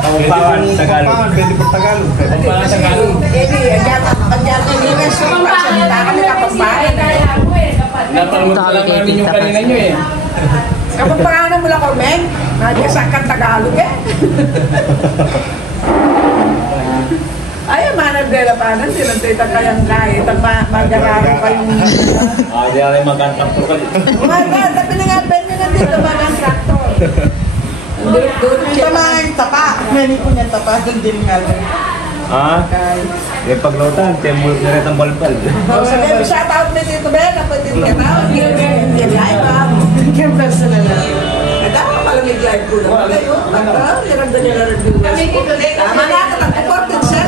Kapampangan, Tagalog. Pwede po Tagalog. Kapampangan, Tagalog. Napangutala namin yung kanina nyo eh. Kapampangan mo lang ko, men. Nadiyasan ka Tagalog eh. Ay, managdela pa na. Sinantita kayang kahit ang mag-araro pa yung... Di ako yung mag-contractor ka dito. Tapi na nga, Ben nyo na dito mag-contractor. Tama nga yung tapa. Mani ko niya tapa. Doon din nga lang. Yung paglutan, tembol na rin ang balbal. Sabi, shout out mo dito, Ben. Napatin ka na. Hindi live, ha? Hindi personal na. Tama pala may live ko lang. Niramdan nila review. Tama na, important siya.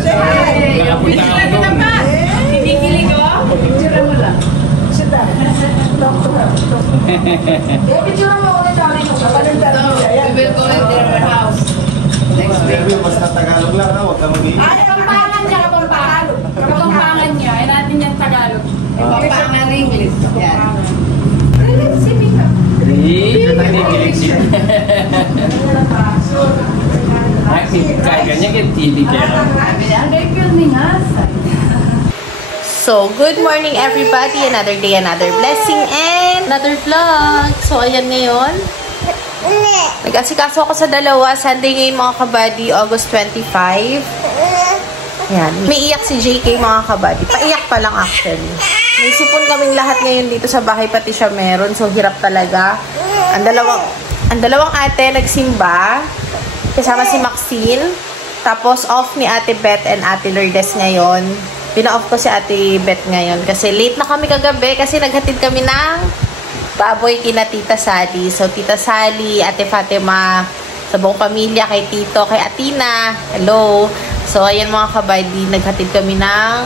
Hindi kilig ko? Picture mo lang. Sit down. Picture mo ulit kami. We will go in their house. Next week. Basta Tagalog lang ha, huwag ka mag-iingat. Ay, Kapampangan niya, Kapampangan. Kapampangan niya, ay natin niyang Tagalog. Kapampangan English. Yan. So, good morning everybody. Another day, another blessing, and another vlog. So, ayan ngayon. Nag-asikaso ako sa dalawa. Sunday ngayon mga kabady, August 25. Ayan. May iyak si JK mga kabady. Paiyak pa lang actually. May sipon kaming lahat ngayon dito sa bahay, pati siya meron. So, hirap talaga. Ang dalawang ate nagsimba. Kasama si Maxine. Tapos, off ni Ate Beth and Ate Lourdes ngayon. Pina-off ko si Ate Beth ngayon. Kasi late na kami kagabi. Kasi naghatid kami ng baboy kina Tita Sally. So, Tita Sally, Ate Fatima, sa buong pamilya, kay Tito, kay Atina. Hello. So, ayan mga kabady, naghatid kami ng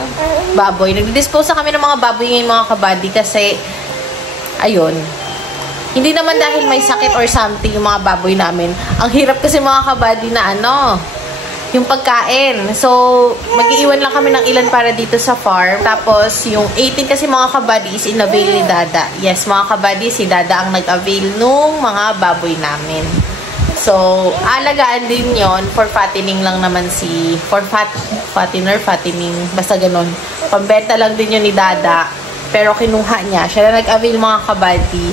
baboy. Nagdidispose na kami ng mga baboy ngayon mga kabady kasi, ayun, hindi naman dahil may sakit or something yung mga baboy namin. Ang hirap kasi mga kabady na yung pagkain. So, mag-iiwan lang kami ng ilan para dito sa farm. Tapos, yung 18 kasi mga kabady is in-avail ni Dada. Yes, mga kabady, si Dada ang nag-avail nung mga baboy namin. So, alagaan din yon for fattening lang naman fattening, basta ganun. Pambenta lang din yun ni Dada. Pero kinuha niya. Siya na nag-avail mga kabady.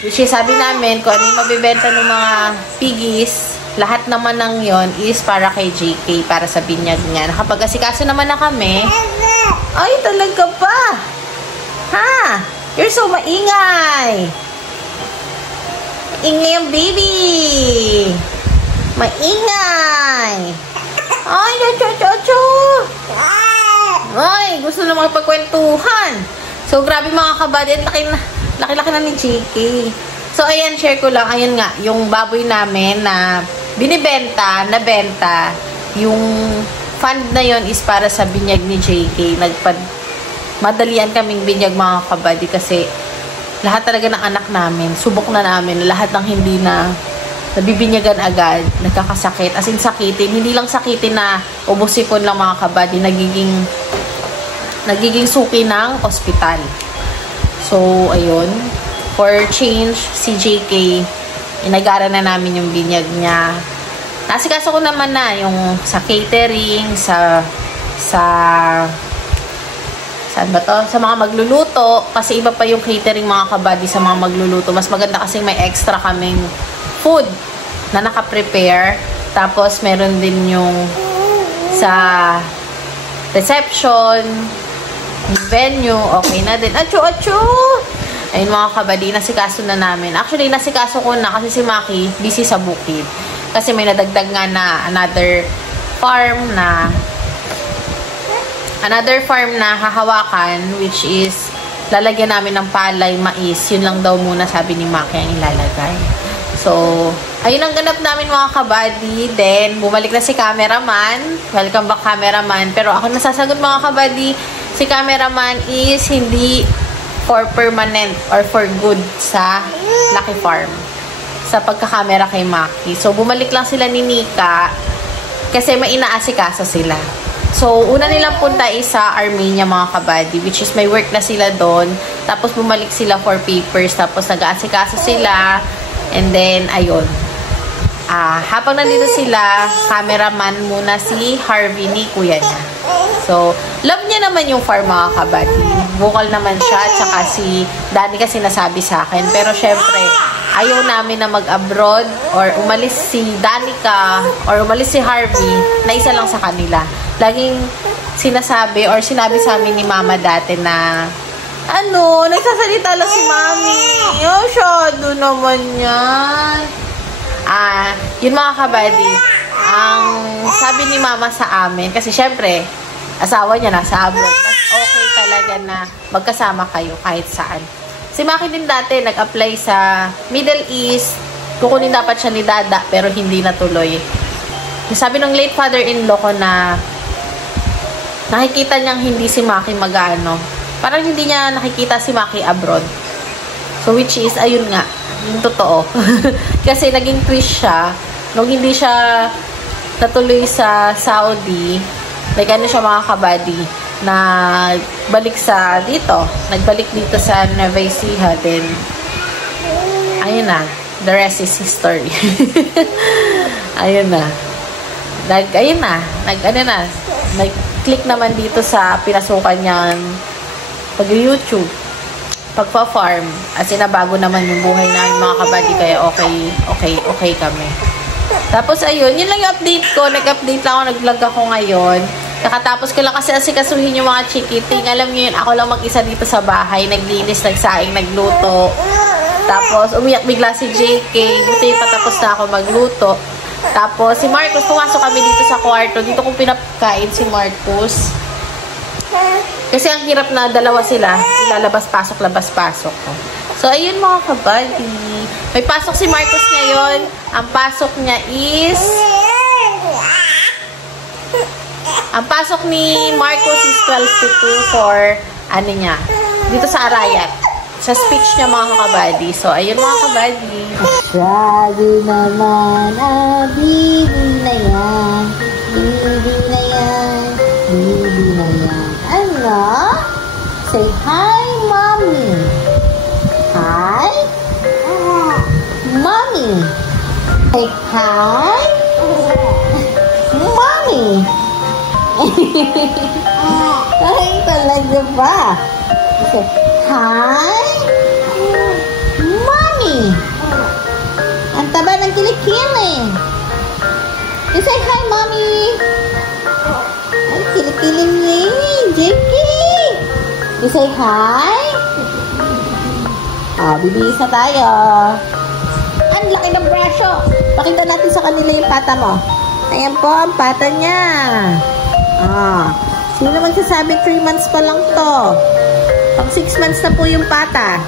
Which is, sabi namin, kung ano yung mabibenta ng mga piggies, lahat naman ng yon is para kay JK, para sa binyag niya. Nakapag-asikaso naman na kami. Ay, talaga ba? Ha? You're so maingay. Ingay ang baby. Maingay. Ay, cho. Ay, gusto na makipagkwentuhan. So, grabe mga kabady. Laki-laki na ni JK. So, ayan, share ko lang. Ayan nga, yung baboy namin na nabenta. Yung fund na yon is para sa binyag ni JK. Madalian kaming binyag mga kabady kasi lahat talaga ng anak namin, subok na namin, lahat ng hindi na nabibinyagan agad, nagkakasakit, as in sakitin, hindi lang sakitin na ubusipon lang mga kabady, nagiging suki ng ospital. So, ayun, for change, si JK, inagara na namin yung binyag niya. Nasikaso ko naman na yung sa catering, saan ba to? Sa mga magluluto. Kasi iba pa yung catering mga kabady sa mga magluluto. Mas maganda kasi may extra kaming food na naka-prepare. Tapos meron din yung sa reception, venue, okay na din. Achu! Ayun mga kabady, nasikaso na namin. Actually, nasikaso ko na kasi si Maki busy sa bukid. Kasi may nadagdag nga na another farm na hahawakan, which is lalagyan namin ng palay, mais. Yun lang daw muna sabi ni Maki ang ilalagay. So, ayun ang ganap namin mga kabady. Then, bumalik na si cameraman. Welcome back cameraman. Pero ako nasasagot mga kabady, si cameraman is hindi for permanent or for good sa Lucky Farm. Sa pagkakamera kay Maki. So, bumalik lang sila ni Nika kasi may inaasikaso sila. So, una nilang punta is sa Armenia mga kabady, which is may work na sila doon. Tapos, bumalik sila for papers. Tapos, nag-aasikaso sila. And then, ayun. habang nandito sila, cameraman muna si Harvey ni kuya niya. So, love niya naman yung farm, mga kabady. Vocal naman siya, tsaka si Danny kasi nasabi sa akin. Pero syempre, ayaw namin na mag-abroad or umalis si Danica or umalis si Harvey na isa lang sa kanila. Laging sinasabi or sinabi sa amin ni Mama dati na nagsasalita lang si Mami. Oh, shadow naman yan. Yun mga kabady, ang sabi ni Mama sa amin, kasi syempre, asawa niya nasa abroad, mas okay talaga na magkasama kayo kahit saan. Si Maki din dati, nag-apply sa Middle East, kukunin dapat siya ni Dada, pero hindi natuloy. Sabi ng late father-in-law ko na nakikita niyang hindi si Maki mag-ano. Parang hindi niya nakikita si Maki abroad. So, which is, ayun nga, yung totoo. Kasi naging twist siya, nung hindi siya natuloy sa Saudi, like siya mga kabady, nagbalik dito sa Nueva Ecija, then, ayun na, the rest is history. Ayun na. Nag-click naman dito sa pinasukan niyang pag-YouTube, pagpa-farm. As in, nabago naman yung buhay namin mga kabady, kaya okay kami. Tapos, ayun, yun lang yung update ko. Nag-update lang ako, nag-vlog ako ngayon. Nakatapos ko lang kasi asikasuhin yung mga chikiting. Alam niyo yun, ako lang mag-isa dito sa bahay. Naglinis, nagsaing, nagluto. Tapos, umiyak bigla si JK. Buti patapos na ako magluto. Tapos, si Marcos, pumasok kami dito sa kwarto. Dito kong pinapakain si Marcos. Kasi ang hirap na dalawa sila. Labas-pasok. So, ayun mga kabady. May pasok si Marcos ngayon. Ang pasok niya is... Ang pasok ni Marcos is 12 to 2 for, dito sa Arayat. Sa speech niya mga kabady. So, ayun mga kabady. Masyado naman, bibi na yan. Bibi na yan. Bibi na yan. Ano? Say hi, Mommy. Hi? Mommy. Say hi. Mommy. Ay, talaga ba? Say hi. Mommy. Ang taba ng kilikili. You say hi, Mommy. Ay, kilikili niya. JK. You say hi. Bibihis na tayo. Ang laki ng brasyo. Pakita natin sa kanila yung pata mo. Ayan po, ang pata niya. Sino magsasabi 3 months pa lang to? Pag 6 months na po yung pata.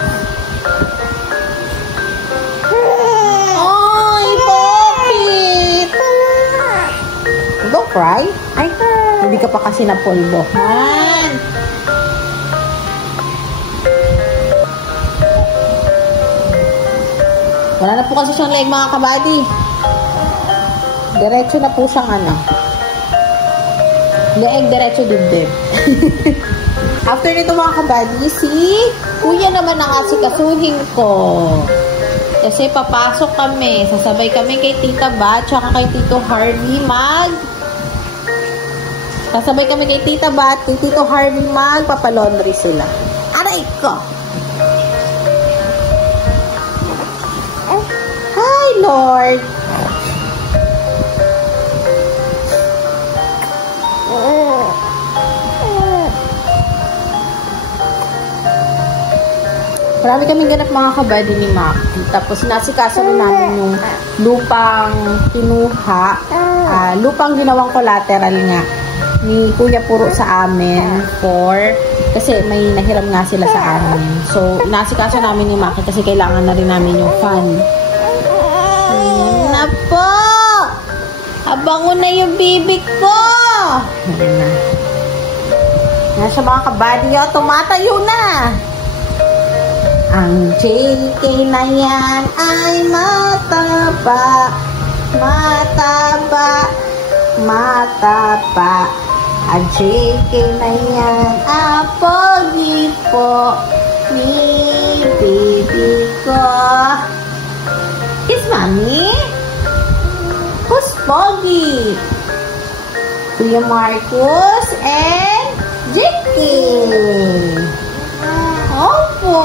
Ay, Popit! Don't cry. Ay, hindi ka pa kasi napulbohan. Wala na po kasi siyang leg mga kabady. Diretso na po siyang leeg, diretso dibdib. After nito mga kabady, si kuya naman ang asikasuhin ko. Kasi papasok kami. Sasabay kami kay Tita Bat tsaka kay Tito Harvey Sasabay kami kay Tita Bat, kay Tito Harvey papalaundry sila. Aray ko! Hi, Lord! Marami kaming ganap mga kabady ni Maki. Tapos nasikaso na namin yung lupang kinuha. Lupang ginawang collateral nga ni Kuya Puro sa amin kasi may nahiram nga sila sa amin. So, nasikaso namin ni Maki kasi kailangan na rin namin yung fund. Na po! Abango na yung bibig ko! Ayan na. Nasa mga kabady, tumatayo na! Ang JK na yan ay mataba. Ang JK na yan, pogi po ni baby ko. Kiss, Mommy. Who's Pogi? Kuya Marcos and JK. Opo.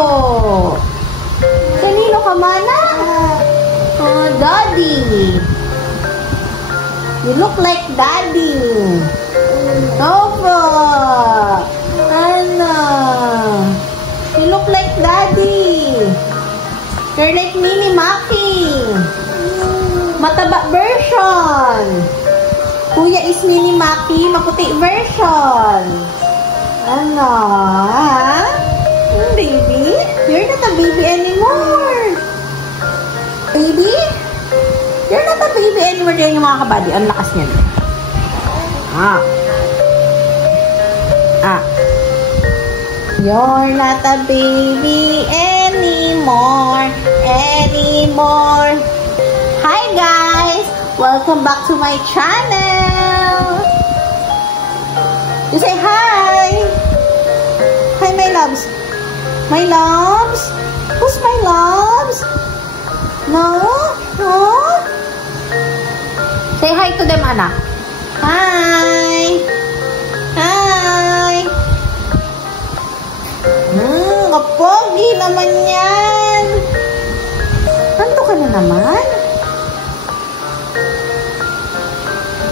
Kanino ka mana? Daddy. You look like Daddy. Opo. Ano? You look like Daddy. You're like Mini Maki. Mataba version. Kuya is Mini Maki, maputi version. Ano? Baby? You're not a baby anymore. Baby? You're not a baby anymore. Yan yung mga kabady. Ang lakas niyan. You're not a baby anymore. Hi guys! Welcome back to my channel. You say hi. Hi my loves. My loves? Who's my loves? No? Say hi to them, anak. Hi! Kapogi naman yan. Nanto ka na naman?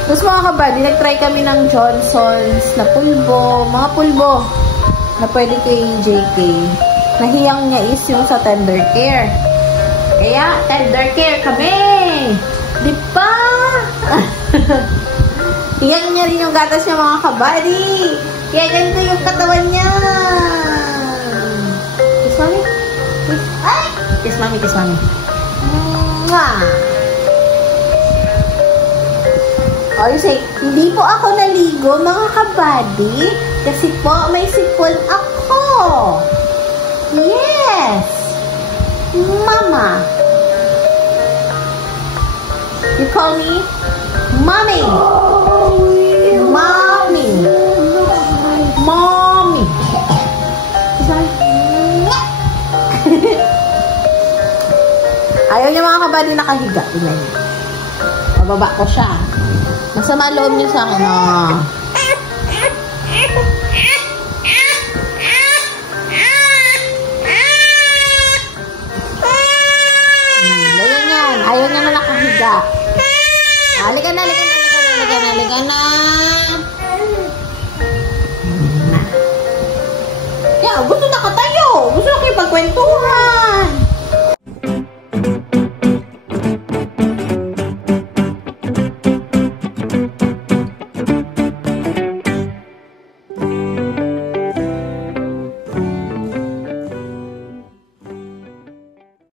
Tapos mga kabady, nag-try kami ng Johnson's na pulbo. Mga pulbo na pwede kay JK. Nahiyang niya is yung sa tender care. Kaya, tender care kami. Di ba? Hiyang niya rin yung gatas niya mga kabady. Kaya ganito yung katawan niya. Kiss mami. Ay! Kiss mami. Mwah! Oh, you say, hindi po ako naligo mga kabady kasi po may sipon ako. Yes! Mama. You call me Mommy. Mommy. Ayaw niya mga kabady nakahiga. Tingnan niya. Bababa ko siya. Masama loob niya sa akin. Ganyan yan. Ayaw niya na nakahiga. Halika na. Yeah, gusto na katayo. Gusto na kayo pagkwentuhan.